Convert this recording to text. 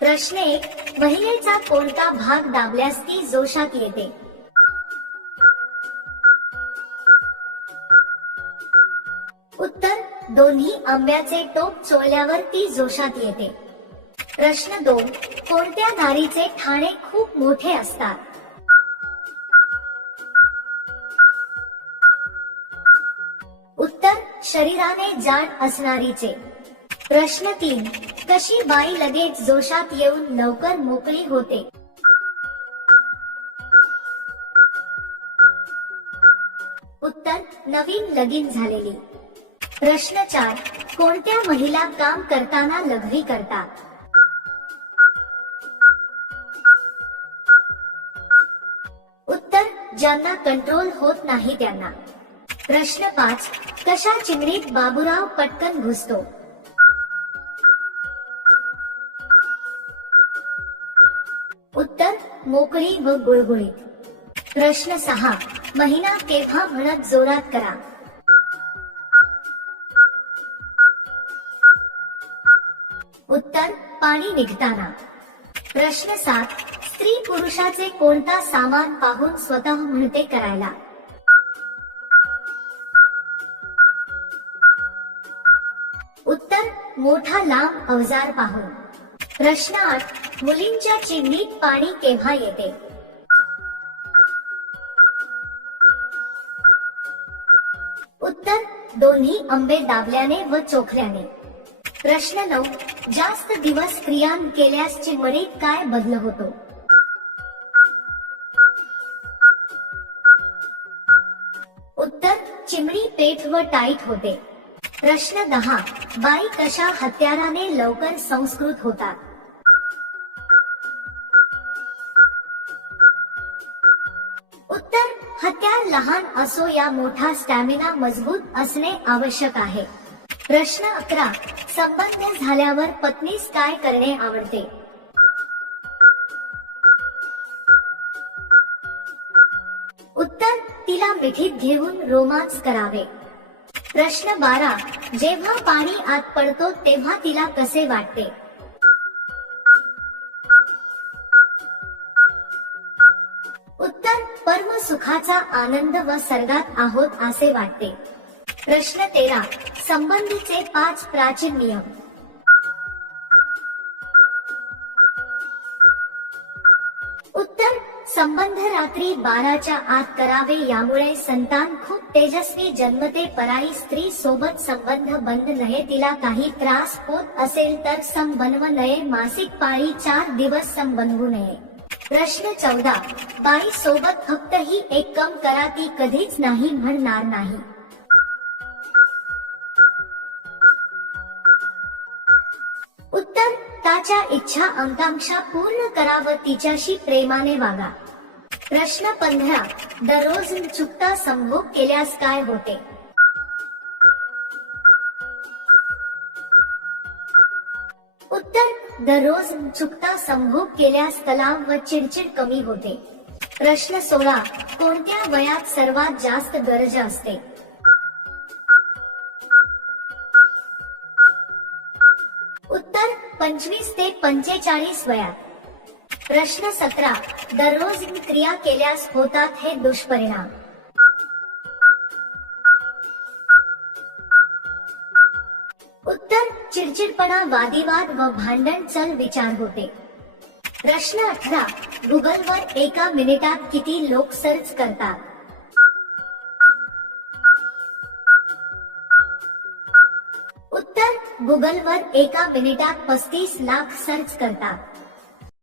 प्रश्न 1. महिलेचा कोणता भाग दाबल्यास ती जोशात येते? उत्तर: दोन्ही आंब्याचे टोक चोळल्यावर ती जोशात येते. प्रश्न 2. कोणत्या नारीचे ठाणे खूप मोठे असतात? उत्तर: शरीराने जाड असणारीचे. प्रश्न 3. कशी बाई लगेच जोशात येऊन लवकर मोकळी होते? उत्तर: नवीन लगीन झालेली. प्रश्न 4. कोणत्या महिला काम करताना लघवी करतात? उत्तर: ज्यांना कंट्रोल होत नाही त्यांना. प्रश्न 5. कशा चिमणीत बाबूराव पटकन घुसतो? उत्तर: मोकळी व गुळगुळीत. प्रश्न 6. महिना केव्हा म्हणत जोरात करा? उत्तर: पाणी निघताना. प्रश्न 7. स्त्री पुरुषाचे कोणता सामान पाहून स्वतः म्हणते करायला? उत्तर: मोठा लांब अवजार पाहून. प्रश्न 8. मुलींच्या चिमणीत पाणी केव्हा येते? उत्तर: दोन्ही आंबे दाबल्याने व चोखल्याने. प्रश्न 9. जास्त दिवस क्रिया केल्यास चिमणीत काय बदल होतो? उत्तर: चिमणी पेट व टाईट होते. प्रश्न 10. बाई कशा हत्याराने लवकर संस्कृत होतात? उत्तर: हत्यार लहान असो या मोठा स्टॅमिना मजबूत असणे आवश्यक आहे. प्रश्न 11. संबंध झाल्यावर पत्नीस काय करणे आवडते? उत्तर: तिला मिठीत घेऊन रोमांस करावे. प्रश्न 12. जेव्हा पाणी आत पडतो तेव्हा तिला कसे वाटते? उत्तर: परम सुखाचा आनंद व स्वर्गात आहोत असे वाटते. प्रश्न 13. संबंधीचे 5 प्राचीन नियम. उत्तर: संबंध रात्री 12च्या आत करावे यामुळे संतान खूप तेजस्वी जन्मते. पराई स्त्री सोबत संबंध बंद नये. तिला काही त्रास होत असेल तर संबंध नये. मासिक पाळी 4 दिवस संबंधू नये. प्रश्न 14. बाई सोबत फक्त ही एक काम करा ती कधीच नाही म्हणणार नाही. उत्तर: त्याच्या इच्छा आकांक्षा पूर्ण करा व तिच्याशी प्रेमाने वागा. प्रश्न 15. दररोज चुकता संभोग केल्यास काय होते? उत्तर: दररोज चुकता संभोग केल्यास तणाव व चिडचिड कमी होते. प्रश्न 16. कोणत्या वयात सर्वात जास्त गरज असते? उत्तर: 25 ते 45 वयात. प्रश्न 17. दररोज क्रिया केल्यास होतात हे दुष्परिणाम? उत्तर: चिडचिडपणा, वादविवाद व भांडण, चल विचार होते. प्रश्न 18. गुगलवर एका मिनिटात किती लोक सर्च करतात? उत्तर: गुगलवर एका मिनिटात 35 लाख सर्च करतात.